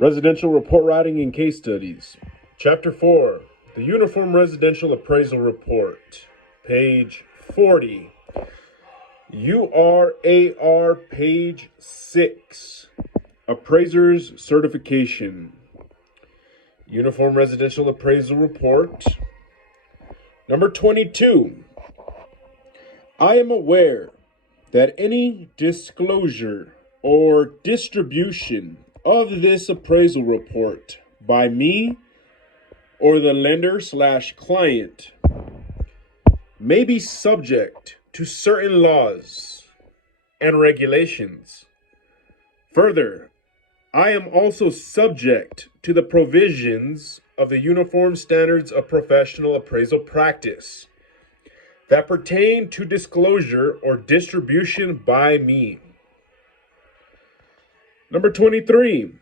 Residential Report Writing and Case Studies. Chapter 4, the Uniform Residential Appraisal Report. Page 40. URAR, page 6. Appraiser's Certification. Uniform Residential Appraisal Report. Number 22. I am aware that any disclosure or distribution of this appraisal report by me or the lender/client may be subject to certain laws and regulations. Further, I am also subject to the provisions of the Uniform Standards of Professional Appraisal Practice that pertain to disclosure or distribution by me. Number 23,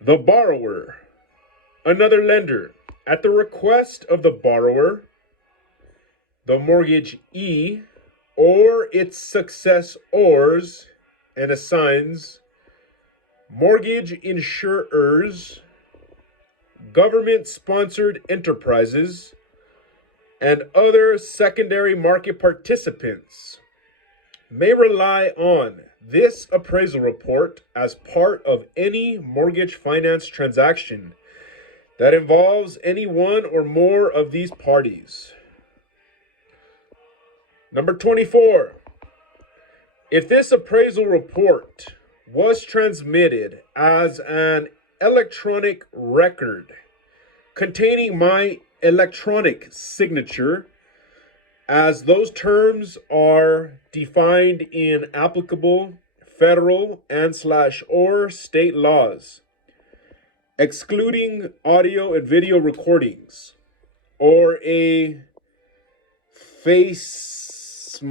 the borrower, another lender, at the request of the borrower, the mortgagee, or its successors, and assigns mortgage insurers, government-sponsored enterprises, and other secondary market participants may rely on this appraisal report as part of any mortgage finance transaction that involves any one or more of these parties. Number 24. If this appraisal report was transmitted as an electronic record containing my electronic signature, as those terms are defined in applicable federal and/or state laws, excluding audio and video recordings, or a facsimile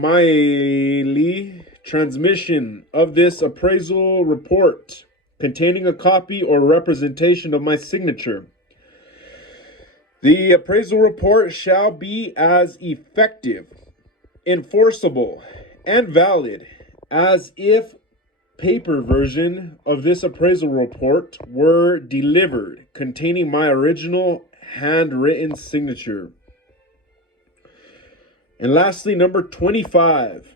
transmission of this appraisal report containing a copy or representation of my signature, the appraisal report shall be as effective, enforceable, and valid as if paper version of this appraisal report were delivered containing my original handwritten signature. And lastly, number 25.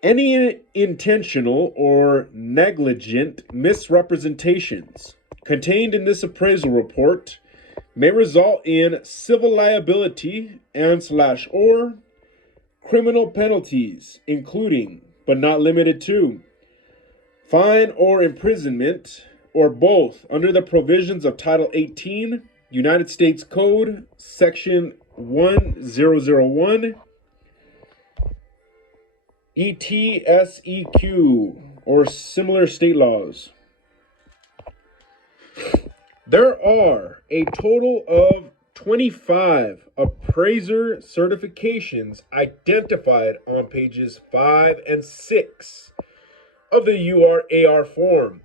Any intentional or negligent misrepresentations contained in this appraisal report may result in civil liability and/or criminal penalties, including, but not limited to, fine or imprisonment, or both, under the provisions of Title 18, United States Code, Section 1001, ETSEQ, or similar state laws. There are a total of 25 appraiser certifications identified on pages 5 and 6 of the URAR form,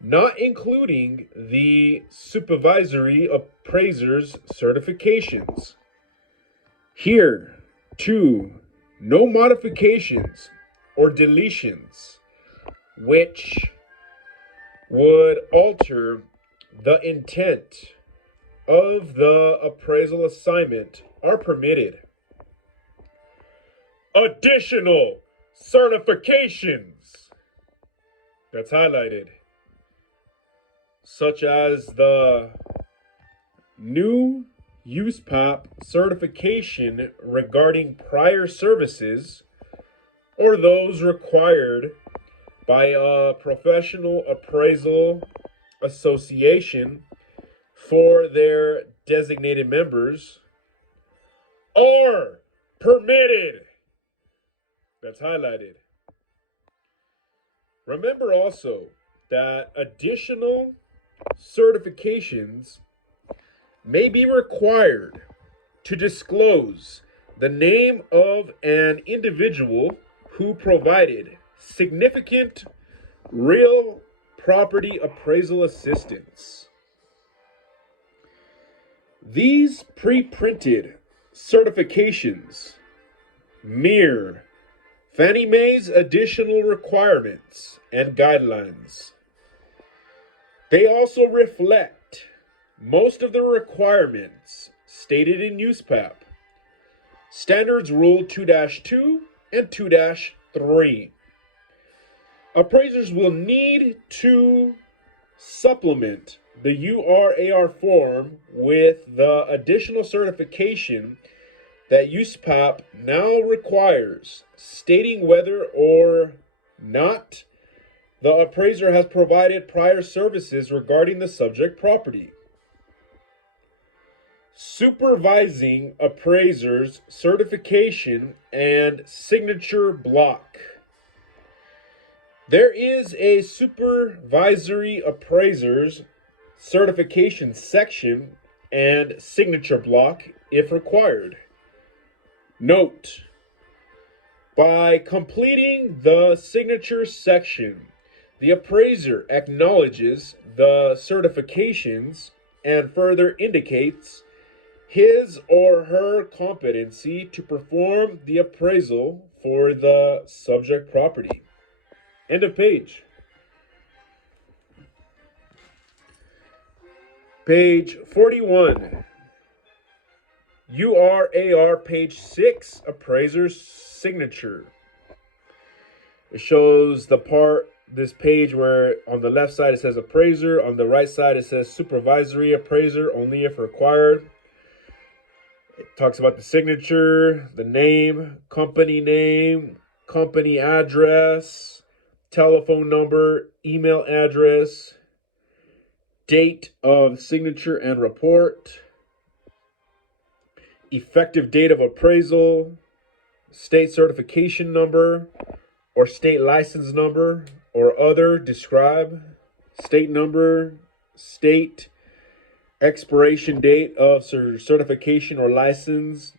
not including the supervisory appraiser's certifications. Here, too, no modifications or deletions which would alter the intent of the appraisal assignment are permitted. Additional certifications, that's highlighted, such as the new USPAP certification regarding prior services, or those required by a professional appraisal association for their designated members, are permitted. That's highlighted. Remember also that additional certifications may be required to disclose the name of an individual who provided significant real property appraisal assistance. These pre-printed certifications mirror Fannie Mae's additional requirements and guidelines They also reflect most of the requirements stated in USPAP. Standards Rule 2-2 and 2-3. Appraisers will need to supplement the URAR form with the additional certification that USPAP now requires, stating whether or not the appraiser has provided prior services regarding the subject property. Supervising appraisers certification and signature block. There is a supervisory appraisers certification section and signature block if required. Note: by completing the signature section, the appraiser acknowledges the certifications and further indicates his or her competency to perform the appraisal for the subject property. End of page. Page 41. URAR page 6, appraiser's signature. It shows the part, this page where on the left side it says appraiser, on the right side it says supervisory appraiser, only if required. It talks about the signature, the name, company address, telephone number, email address, date of signature and report, effective date of appraisal, state certification number or state license number or other describe, state number, state expiration date of certification or license,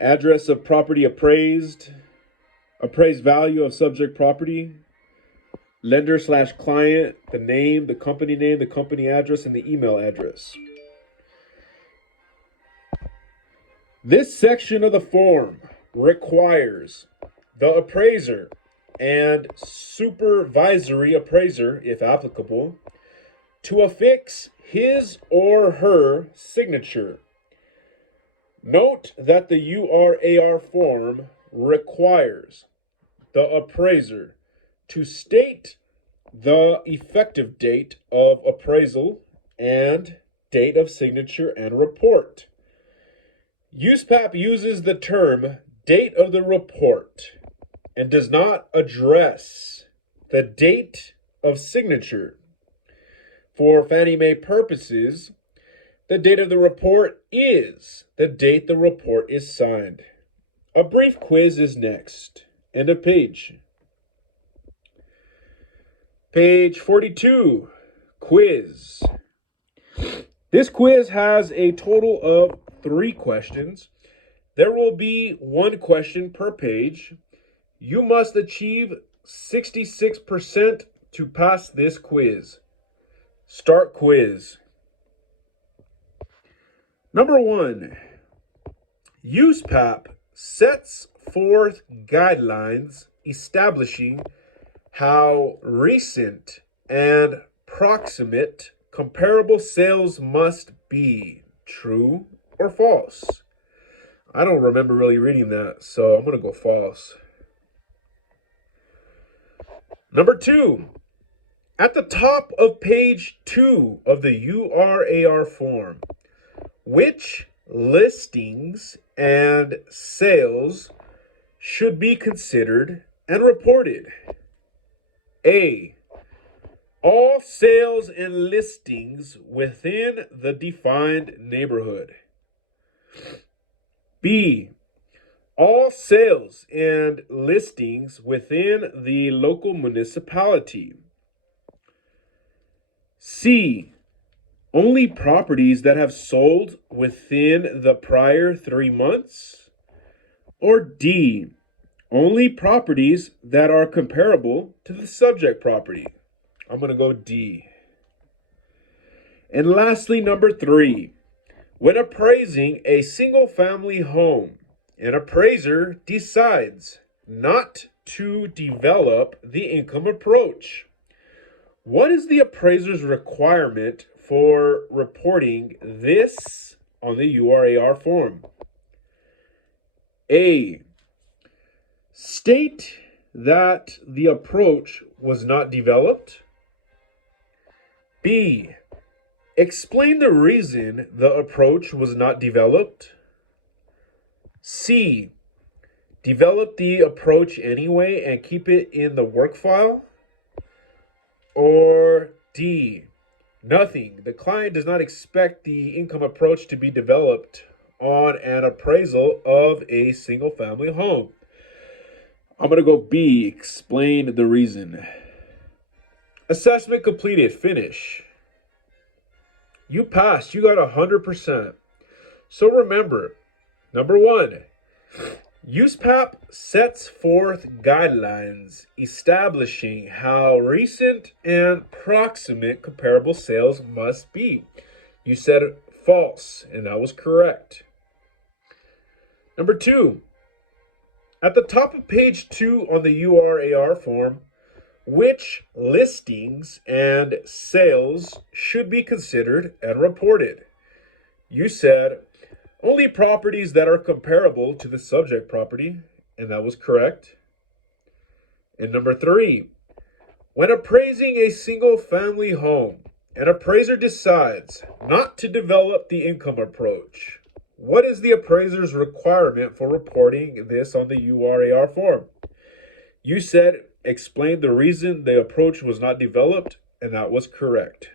address of property appraised, appraised value of subject property, lender/client, the name, the company address, and the email address. This section of the form requires the appraiser and supervisory appraiser, if applicable, to affix his or her signature. Note that the URAR form requires the appraiser to state the effective date of appraisal and date of signature and report. USPAP uses the term date of the report and does not address the date of signature. For Fannie Mae purposes, the date of the report is the date the report is signed. A brief quiz is next. End of page. Page 42, quiz. This quiz has a total of 3 questions. There will be 1 question per page. You must achieve 66% to pass this quiz. Start quiz. Number 1. USPAP sets forth guidelines establishing how recent and proximate comparable sales must be. True or false? I don't remember really reading that, so I'm going to go false. Number 2. At the top of page 2 of the URAR form, which listings and sales should be considered and reported? A. All sales and listings within the defined neighborhood. B. All sales and listings within the local municipality. C. Only properties that have sold within the prior 3 months. Or D. Only properties that are comparable to the subject property. I'm going to go D. And lastly, number 3. When appraising a single-family home, an appraiser decides not to develop the income approach. What is the appraiser's requirement for reporting this on the URAR form? A. State that the approach was not developed. B. Explain the reason the approach was not developed. C. Develop the approach anyway and keep it in the work file. Or D. Nothing. The client does not expect the income approach to be developed on an appraisal of a single family home. I'm going to go B. Explain the reason. Assessment completed. Finish. You passed. You got 100%. So remember, number 1, USPAP sets forth guidelines establishing how recent and proximate comparable sales must be. You said false, and that was correct. Number 2, at the top of page 2 on the URAR form, which listings and sales should be considered and reported? You said only properties that are comparable to the subject property, and that was correct. And number 3, when appraising a single family home, an appraiser decides not to develop the income approach. What is the appraiser's requirement for reporting this on the URAR form? You said explain the reason the approach was not developed, and that was correct.